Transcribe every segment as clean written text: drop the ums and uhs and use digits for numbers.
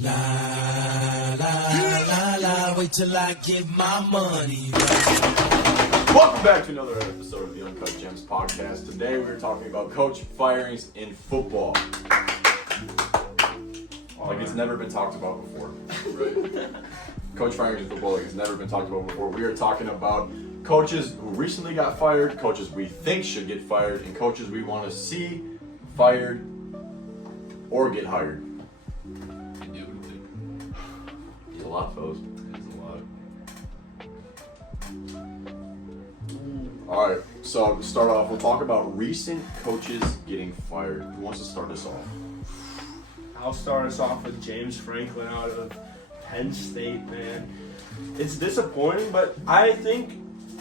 La la la la, wait till I get my money. Welcome back to another episode of the Uncut Gems podcast. Today we're talking about coach firings in football. Like it's never been talked about before. Right. Coach firings in football like it's never been talked about before. We are talking about coaches who recently got fired, coaches we think should get fired, and coaches we want to see fired or get hired. It's a lot, fellas. It's a lot. Alright, so to start off, we'll talk about recent coaches getting fired. Who wants to start us off? I'll start us off with James Franklin out of Penn State, man. It's disappointing, but I think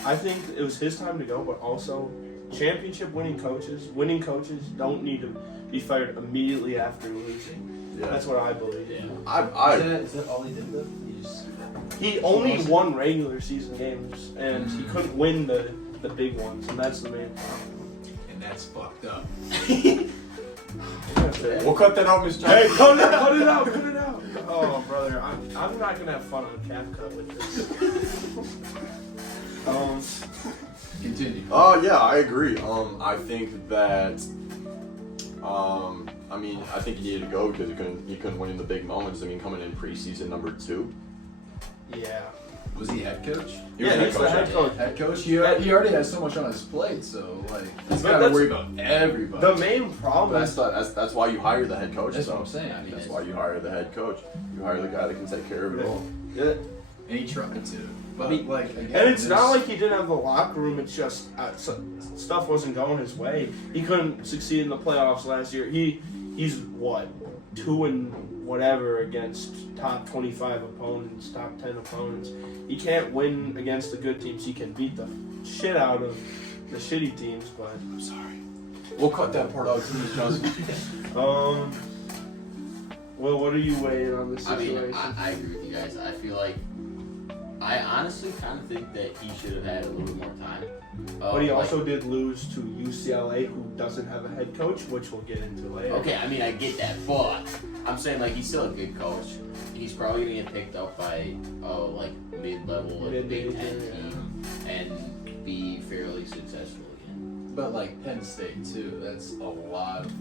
it was his time to go, but also championship winning coaches don't need to be fired immediately after losing. Yeah. That's what I believe. Yeah. Is that all he did though? He only won regular season games, and he couldn't win the big ones, and that's the main problem. And that's fucked up. We'll cut that out, Miss Hey, Johnson. cut it out. Oh, brother, I'm not gonna have fun on CapCut with this. Continue. Yeah, I agree. I think that I think he needed to go because he couldn't win in the big moments. I mean, coming in preseason number 2. Yeah. Was he head coach? He was He's the head coach. Head coach? He already has so much on his plate, so he's But got to that's- worry about everybody. The main problem is That's why you hire the head coach. That's though. what I'm saying. I mean, That's why you hire the head coach. You hire the guy that can take care of it all. and he tried to. But again, and it's not like he didn't have the locker room. It's just stuff wasn't going his way. He couldn't succeed in the playoffs last year. He's what 2 and whatever against top 25 opponents, top 10 opponents. He can't win against the good teams. He can beat the shit out of the shitty teams, but I'm sorry. We'll cut that part out too, Miss Johnson. Well, what are you weighing on this I situation? mean, I agree with you guys. I feel like I honestly kind of think that he should have had a little bit more time. But he also did lose to UCLA, who doesn't have a head coach, which we'll get into later. Okay, I mean, I get that, but I'm saying, like, he's still a good coach. He's probably going to get picked up by, mid-level, like, Big Ten team and be fairly successful again. But Penn State too. That's a lot of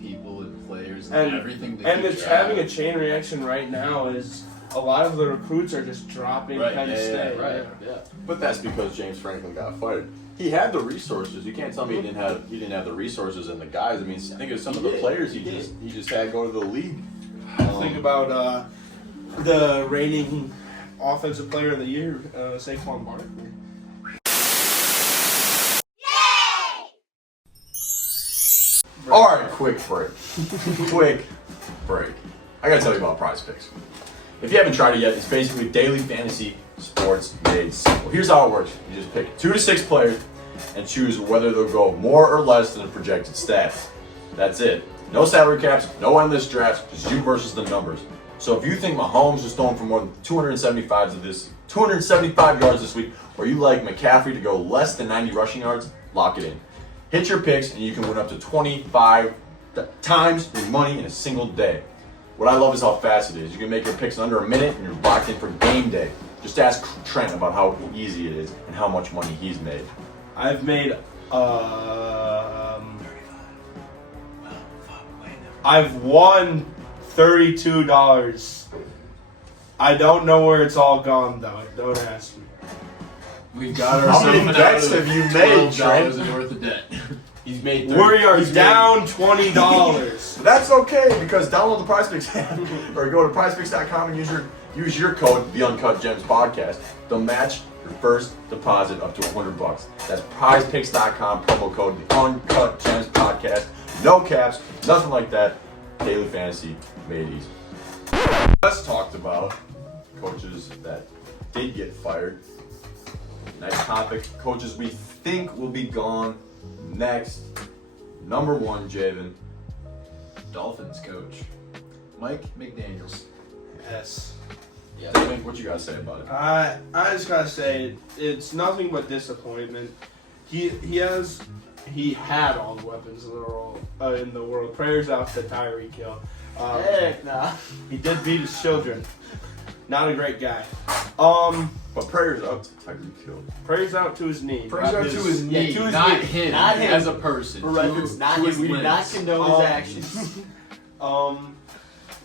people and players And everything. And it's having a chain reaction right now. Is a lot of the recruits are just dropping Penn State. Right, yeah. But that's because James Franklin got fired. He had the resources. You can't tell me he didn't have the resources and the guys. I mean, think of some of the players he just had go to the league. Think about the reigning offensive player of the year, Saquon Barkley. All right, quick break. I gotta tell you about Prize Picks. If you haven't tried it yet, it's basically daily fantasy sports made simple. Here's how it works. You just pick 2 to 6 players and choose whether they'll go more or less than the projected stats. That's it. No salary caps, no endless drafts, just you versus the numbers. So if you think Mahomes is throwing for more than 275 yards this week, or you like McCaffrey to go less than 90 rushing yards, lock it in. Hit your picks and you can win up to 25 times your money in a single day. What I love is how fast it is. You can make your picks in under a minute and you're locked in for game day. Just ask Trent about how easy it is and how much money he's made. I've made I've won $32. I don't know where it's all gone though. Don't ask me. We got How many ourselves bets out of have you made, $12 Trent? worth of debt. He's made We are down $20. That's okay because download the PrizePicks app or go to PrizePicks.com and use your code the Uncut Gems Podcast. They'll match your first deposit up to $100. That's PrizePicks.com, promo code the Uncut Gems Podcast. No caps, nothing like that. Daily fantasy made easy. Let's talk about coaches that did get fired. Next topic, coaches we think will be gone next. Number 1, Javen. Dolphins coach Mike McDaniels. Yes. Yeah. Javen, what you gotta say about it? I just gotta say it's nothing but disappointment. He had all the weapons in the world. Prayers out to Tyreek Hill. Heck nah. He did beat his children. Not a great guy. But prayers up to Tyreek Hill. Prayers out to his knee. Prayers out to his knee, to his not knee. him, Not him. as a person. For records, not to him. We do not wins. condone his actions.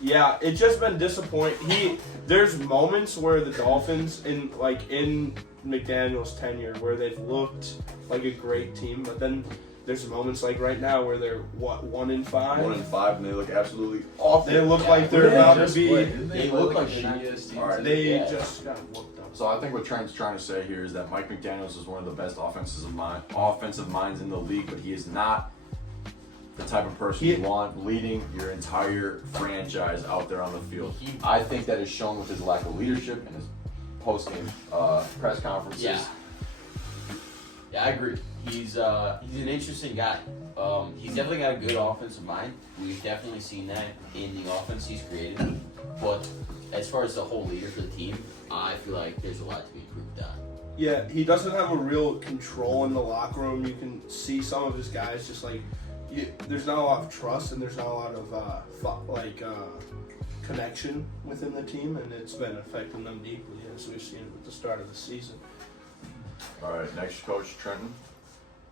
Yeah, it's just been disappointing. There's moments where the Dolphins in McDaniel's tenure where they've looked like a great team, but then there's moments like right now where they're 1-5. 1-5, and they look absolutely awful. They look like they're about to be. They look like shittiest teams. Alright. They Yeah. just got whooped up. So I think what Trent's trying to say here is that Mike McDaniels is one of the best offensive minds in the league, but he is not the type of person you want leading your entire franchise out there on the field. I think that is shown with his lack of leadership and his post-game press conferences. Yeah, I agree. He's an interesting guy. He's definitely got a good offensive mind. We've definitely seen that in the offense he's created. But as far as the whole leader for the team, I feel like there's a lot to be improved on. Yeah, he doesn't have a real control in the locker room. You can see some of his guys just like, there's not a lot of trust and there's not a lot of connection within the team, and it's been affecting them deeply as we've seen at the start of the season. All right, next coach, Trenton.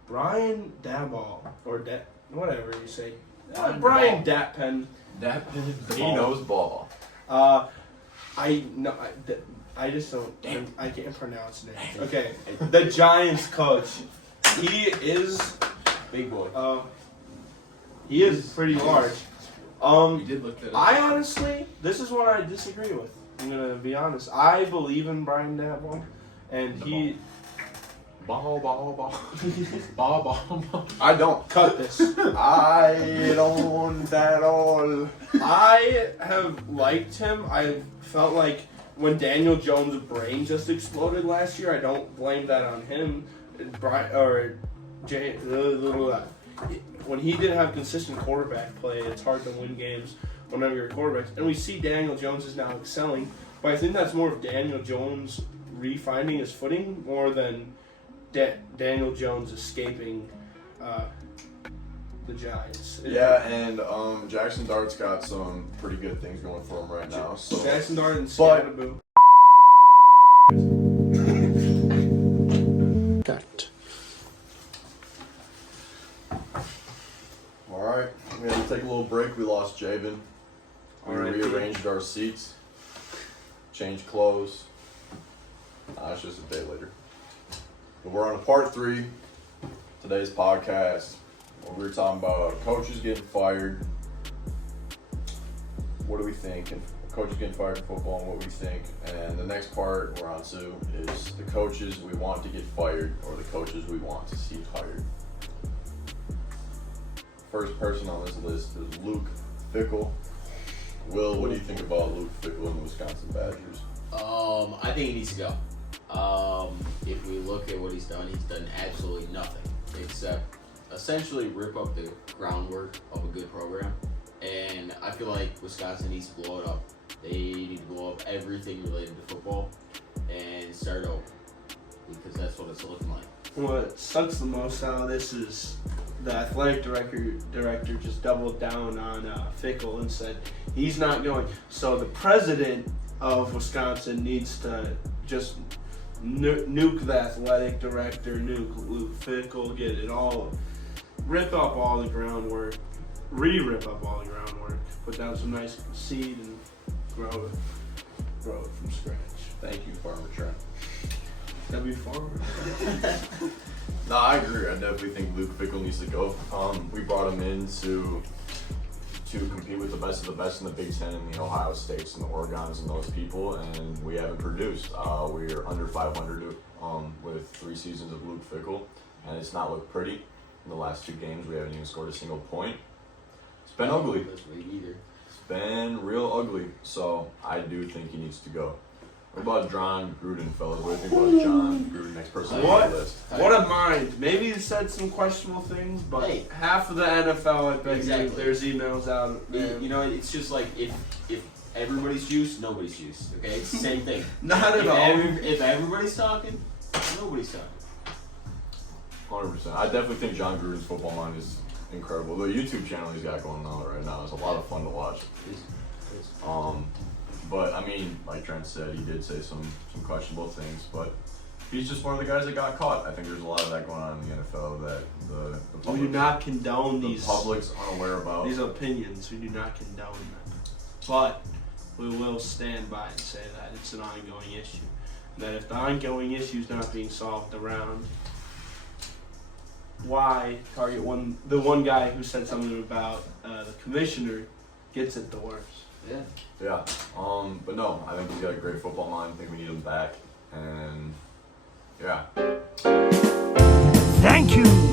Brian Daboll, or whatever you say. Brian Datpen. He knows ball. I just don't. I can't pronounce names. Okay, the Giants coach. He is Big boy. He is pretty large. We did look that up. I honestly, this is what I disagree with. I'm gonna be honest. I believe in Brian Daboll, and he. Ball. I don't. Cut this. I don't at all. I have liked him. I felt like when Daniel Jones' brain just exploded last year, I don't blame that on him. When he didn't have consistent quarterback play, it's hard to win games whenever you're quarterbacks. And we see Daniel Jones is now excelling, but I think that's more of Daniel Jones refinding his footing more than Daniel Jones escaping the Giants. Yeah, and Jackson Dart's got some pretty good things going for him right now. So Jackson Dart and Scatterboo. Cut. all right, we had to take a little break. We lost Jabin. We rearranged our seats, changed clothes. It's just a day later. But we're on a part 3 today's podcast. Where we were talking about coaches getting fired. What do we think? If coaches getting fired in football and what we think. And the next part we're on to is the coaches we want to get fired or the coaches we want to see hired. First person on this list is Luke Fickell. Will, what do you think about Luke Fickell and the Wisconsin Badgers? I think he needs to go. If we look at what he's done absolutely nothing except essentially rip up the groundwork of a good program. And I feel like Wisconsin needs to blow it up. They need to blow up everything related to football and start over because that's what it's looking like. What sucks the most out of this is the athletic director just doubled down on Fickell and said he's not going. So the president of Wisconsin needs to just nuke the athletic director, nuke Luke Fickell, get it all, rip up all the groundwork, rip up all the groundwork, put down some nice seed and grow it from scratch. Thank you, Farmer Trent. That'd be fun. No, I agree. I definitely think Luke Fickell needs to go. We brought him in to compete with the best of the best in the Big Ten and the Ohio States and the Oregons and those people, and we haven't produced. We're under 500 with 3 seasons of Luke Fickell, and it's not looked pretty. In the last 2 games, we haven't even scored a single point. It's been ugly. This week either. It's been real ugly, so I do think he needs to go. What about John Gruden, fellas? What do you think about John Gruden, next person on the list? What a mind. Maybe he said some questionable things, but Hey. half of the NFL, I bet Exactly. there's emails out there. You know, it's just like if everybody's juiced, nobody's juiced. Okay, it's the same thing. Not at all. If everybody's talking, nobody's talking. 100%. I definitely think John Gruden's football mind is incredible. The YouTube channel he's got going on right now is a lot of fun to watch. But I mean, like Trent said, he did say some questionable things, but he's just one of the guys that got caught. I think there's a lot of that going on in the NFL that the We do not condone the these public's unaware about. these opinions. We do not condone them, but we will stand by and say that it's an ongoing issue. That if the ongoing issue is not being solved around why target the one guy who said something about the commissioner gets endorsed. Yeah. Yeah. But no, I think he's got a great football mind. I think we need him back. And yeah. Thank you.